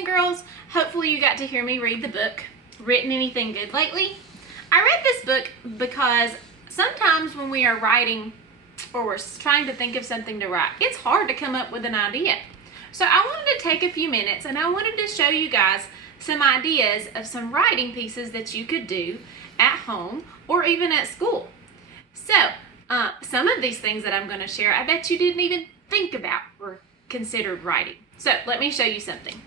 and girls, hopefully you got to hear me read the book, Written Anything Good Lately? I read this book because sometimes when we are writing or we're trying to think of something to write, it's hard to come up with an idea. So I wanted to take a few minutes and I wanted to show you guys some ideas of some writing pieces that you could do at home or even at school. So some of these things that I'm going to share, I bet you didn't even think about were considered writing. So let me show you something.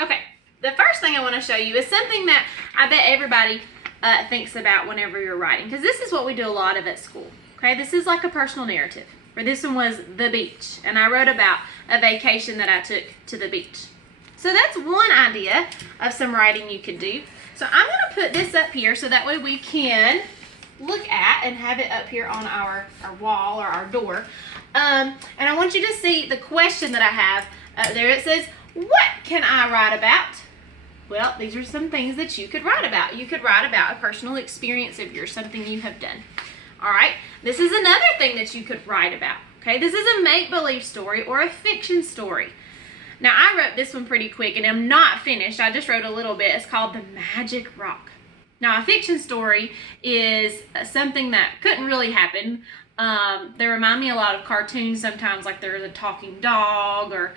Okay, the first thing I want to show you is something that I bet everybody thinks about whenever you're writing, because this is what we do a lot of at school. Okay, this is like a personal narrative. Where this one was the beach, and I wrote about a vacation that I took to the beach. So that's one idea of some writing you could do. So I'm going to put this up here so that way we can look at and have it up here on our wall or our door. And I want you to see the question that I have there. It says, what can I write about? Well, these are some things that you could write about. You could write about a personal experience of yours, something you have done. All right, this is another thing that you could write about. Okay, this is a make-believe story or a fiction story. Now, I wrote this one pretty quick, and I'm not finished. I just wrote a little bit. It's called The Magic Rock. Now, a fiction story is something that couldn't really happen. They remind me a lot of cartoons sometimes, like there's a talking dog or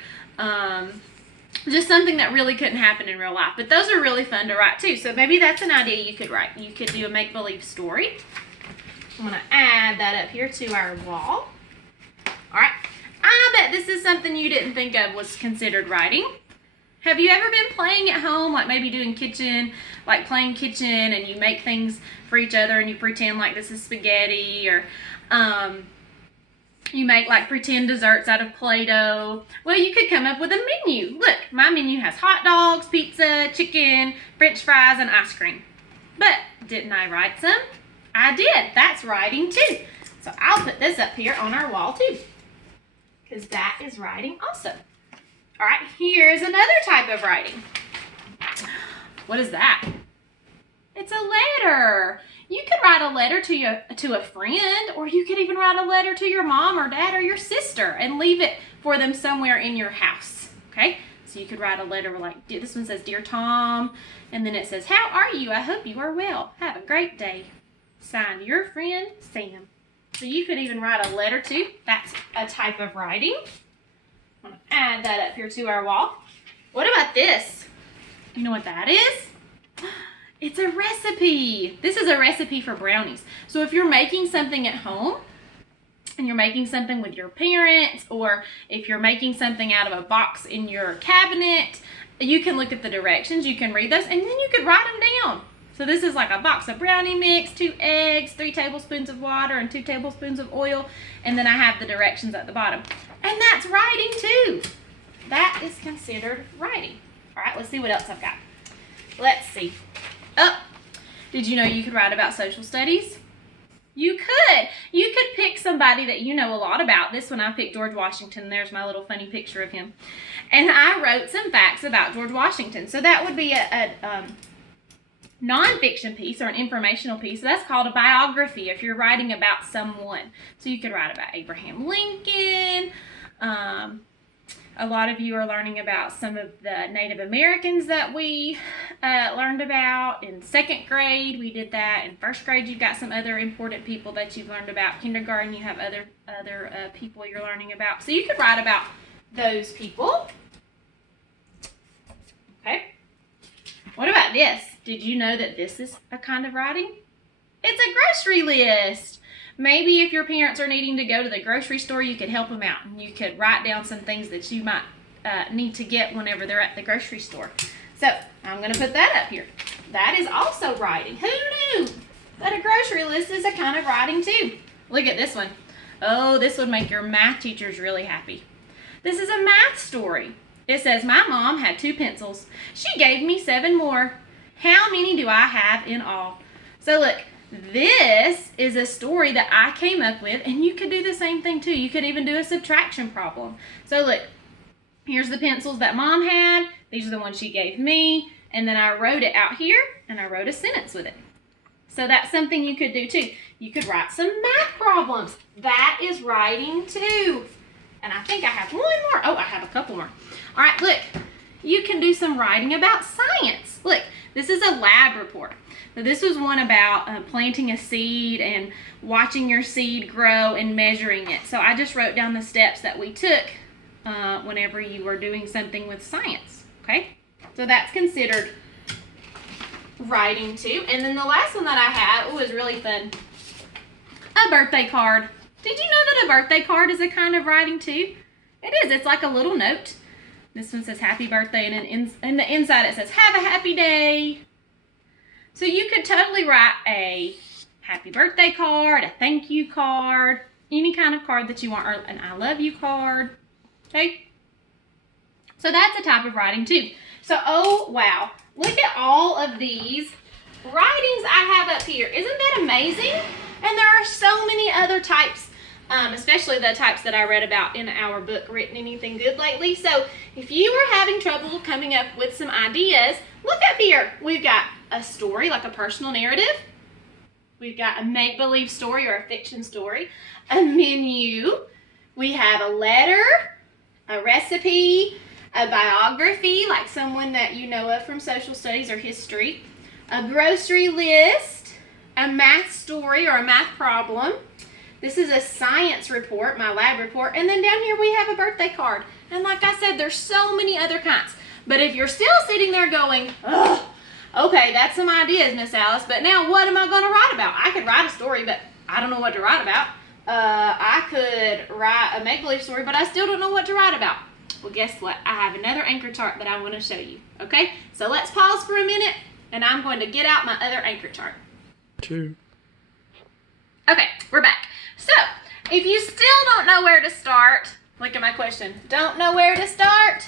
just something that really couldn't happen in real life. But those are really fun to write too. So maybe that's an idea you could write. You could do a make-believe story. I'm going to add that up here to our wall. All right. I bet this is something you didn't think of was considered writing. Have you ever been playing at home, like maybe doing kitchen, like playing kitchen, and you make things for each other and you pretend like this is spaghetti, or you make like pretend desserts out of Play-Doh? Well, you could come up with a menu. Look, my menu has hot dogs, pizza, chicken, French fries, and ice cream. But didn't I write some? I did. That's writing too. So I'll put this up here on our wall too, because that is writing also. All right, here's another type of writing. What is that? It's a letter. You could write a letter to a friend, or you could even write a letter to your mom or dad or your sister and leave it for them somewhere in your house. Okay? So you could write a letter like, this one says, Dear Tom, and then it says, how are you? I hope you are well. Have a great day. Signed, your friend, Sam. So you could even write a letter too. That's a type of writing. I'm going to add that up here to our wall. What about this? You know what that is? It's a recipe. This is a recipe for brownies. So if you're making something at home, and you're making something with your parents, or if you're making something out of a box in your cabinet, you can look at the directions, you can read those, and then you could write them down. So this is like a box of brownie mix, 2 eggs, 3 tablespoons of water, and 2 tablespoons of oil. And then I have the directions at the bottom. And that's writing too. That is considered writing. All right, let's see what else I've got. Let's see. Oh, did you know you could write about social studies? You could. You could pick somebody that you know a lot about. This one I picked George Washington. There's my little funny picture of him. And I wrote some facts about George Washington. So that would be a nonfiction piece or an informational piece. So that's called a biography if you're writing about someone. So you could write about Abraham Lincoln. A lot of you are learning about some of the Native Americans that we learned about in 2nd grade. We did that. In 1st grade, you've got some other important people that you've learned about. Kindergarten, you have other people you're learning about. So you could write about those people. Okay. What about this? Did you know that this is a kind of writing? It's a grocery list. Maybe if your parents are needing to go to the grocery store, you could help them out. And you could write down some things that you might need to get whenever they're at the grocery store. So I'm going to put that up here. That is also writing. Who knew that a grocery list is a kind of writing too? Look at this one. Oh, this would make your math teachers really happy. This is a math story. It says, my mom had 2 pencils. She gave me 7 more. How many do I have in all? So look, this is a story that I came up with, and you could do the same thing too. You could even do a subtraction problem. So look, here's the pencils that Mom had. These are the ones she gave me. And then I wrote it out here, and I wrote a sentence with it. So that's something you could do too. You could write some math problems. That is writing too. And I think I have one more. Oh, I have a couple more. All right, look. you can do some writing about science. Look, this is a lab report. So this was one about planting a seed and watching your seed grow and measuring it. So I just wrote down the steps that we took whenever you were doing something with science, okay? So that's considered writing too. And then the last one that I had was really fun. A birthday card. Did you know that a birthday card is a kind of writing too? It is. It's like a little note. This one says happy birthday, and then in the inside it says have a happy day. So you could totally write a happy birthday card, a thank you card, any kind of card that you want, or an I love you card. Okay? So that's a type of writing too. So, oh wow, look at all of these writings I have up here. Isn't that amazing? And there are so many other types, especially the types that I read about in our book, Written Anything Good Lately. So if you are having trouble coming up with some ideas, look up here. We've got a story, like a personal narrative. We've got a make-believe story or a fiction story, a menu. We have a letter, a recipe, a biography, like someone that you know of from social studies or history, a grocery list, a math story or a math problem. This is a science report, my lab report, and then down here we have a birthday card. And like I said, there's so many other kinds. But if you're still sitting there going, ugh, okay, that's some ideas, Miss Alice, but now what am I going to write about? I could write a story, but I don't know what to write about. I could write a make-believe story, but I still don't know what to write about. Well, guess what? I have another anchor chart that I want to show you, okay? So let's pause for a minute, and I'm going to get out my other anchor chart. Two. Okay, we're back. So, if you still don't know where to start, look at my question. Don't know where to start?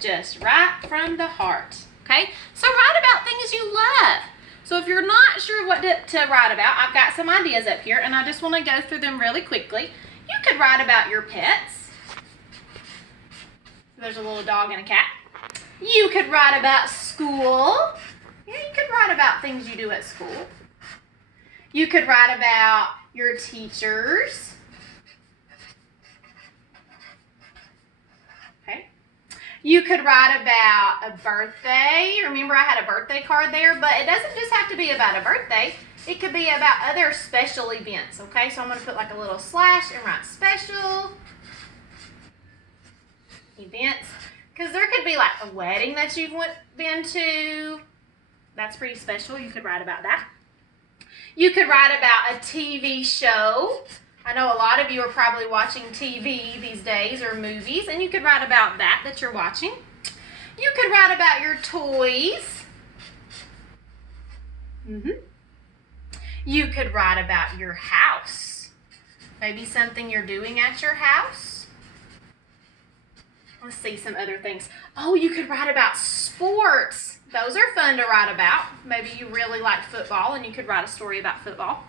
Just write from the heart, okay? So write about things you love. So if you're not sure what to write about, I've got some ideas up here, and I just want to go through them really quickly. You could write about your pets. There's a little dog and a cat. You could write about school. Yeah, you could write about things you do at school. You could write about your teachers. Okay. You could write about a birthday. Remember, I had a birthday card there, but it doesn't just have to be about a birthday. It could be about other special events, okay? So I'm going to put like a little slash and write special events, because there could be like a wedding that you've been to. That's pretty special. You could write about that. You could write about a TV show. I know a lot of you are probably watching TV these days or movies, and you could write about that you're watching. You could write about your toys. You could write about your house. Maybe something you're doing at your house. Let's see some other things. Oh, you could write about sports. Those are fun to write about. Maybe you really like football and you could write a story about football.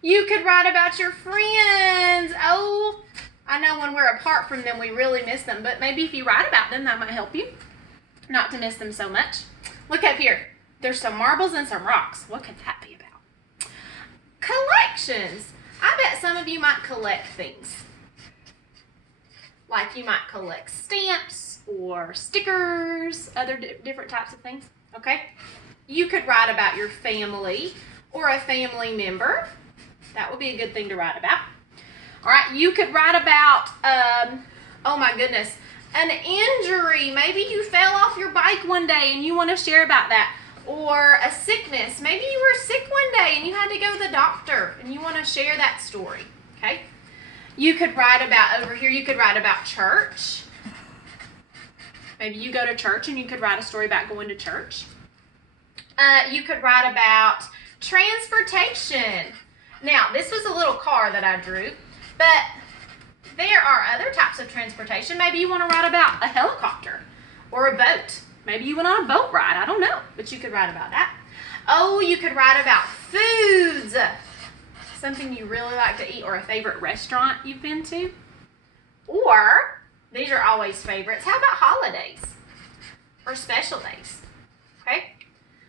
You could write about your friends. Oh, I know when we're apart from them, we really miss them. But maybe if you write about them, that might help you not to miss them so much. Look up here. There's some marbles and some rocks. What could that be about? Collections. I bet some of you might collect things. Like you might collect stamps or stickers, other different types of things, okay? You could write about your family or a family member. That would be a good thing to write about. All right, you could write about, oh my goodness, an injury. Maybe you fell off your bike one day and you want to share about that. Or a sickness. Maybe you were sick one day and you had to go to the doctor and you want to share that story, okay? You could write about, over here, you could write about church. Maybe you go to church and you could write a story about going to church. You could write about transportation. Now, this was a little car that I drew, but there are other types of transportation. Maybe you want to write about a helicopter or a boat. Maybe you went on a boat ride. I don't know, but you could write about that. Oh, you could write about foods. Something you really like to eat or a favorite restaurant you've been to. Or, these are always favorites, how about holidays or special days? Okay?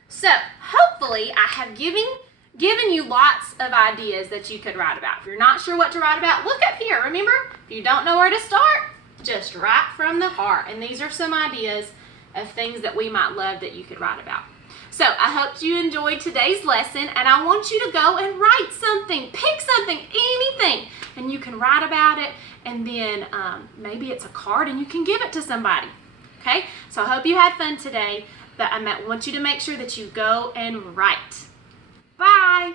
So, hopefully I have given you lots of ideas that you could write about. If you're not sure what to write about, look up here. Remember, if you don't know where to start, just write from the heart. And these are some ideas of things that we might love that you could write about. So I hope you enjoyed today's lesson, and I want you to go and write something. Pick something, anything, and you can write about it, and then maybe it's a card and you can give it to somebody. Okay, so I hope you had fun today, but I want you to make sure that you go and write. Bye.